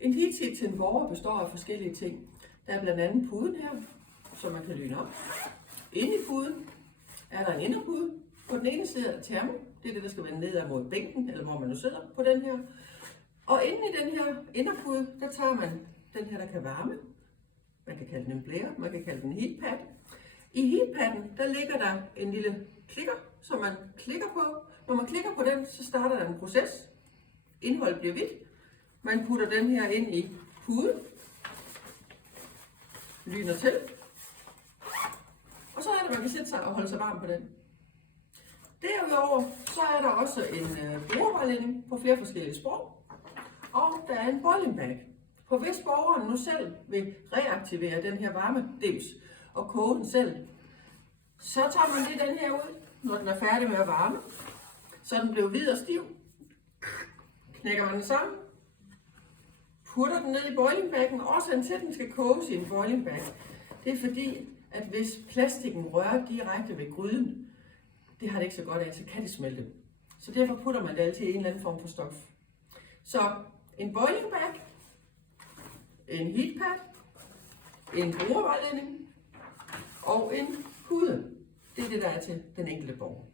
En heat til en borger består af forskellige ting. Der er blandt andet puden her, som man kan lyne op. Inde i puden er der en inderpude. På den ene side er der termo. Det er det, der skal være nedad mod bænken, eller hvor man nu sidder på den her. Og inde i den her inderpude, der tager man den her, der kan varme. Man kan kalde den en blære, man kan kalde den en heatpad. I heatpadden, der ligger der en lille klikker, som man klikker på. Når man klikker på den, så starter der en proces. Indholdet bliver hvidt. Man putter den her ind i puden. Lyner til. Og så er det, man kan sætte sig og holde sig varm på den. Derudover, så er der også en brugervejledning på flere forskellige sprog. Og der er en boiling bag. For hvis borgeren nu selv vil reaktivere den her varmedivs og koge den selv, så tager man lige den her ud, når den er færdig med at varme. Så den bliver hvid og stiv. Knækker man den sammen. Putter den ned i boiling baggen. Årsagen til, at den skal koges i en boiling bag, det er fordi, at hvis plastikken rører direkte ved gryden, det har det ikke så godt af, så kan det smelte. Så derfor putter man det altid i en eller anden form for stof. Så en boiling bag, en heatpad, en brugervejledning og en pude. Det er det, der er til den enkelte borger.